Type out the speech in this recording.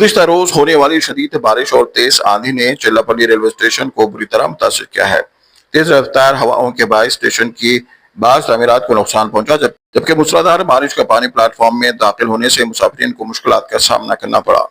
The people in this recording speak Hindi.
गुज़िश्ता रोज होने वाली शदीद बारिश और तेज आंधी ने चरलह रेलवे स्टेशन को बुरी तरह मुतासिर किया है। तेज रफ्तार हवाओं के बायस स्टेशन की बाज़ तामीरात को नुकसान पहुंचा, जबकि मूसलाधार बारिश का पानी प्लेटफॉर्म में दाखिल होने से मुसाफिरीन को मुश्किलात का सामना करना पड़ा।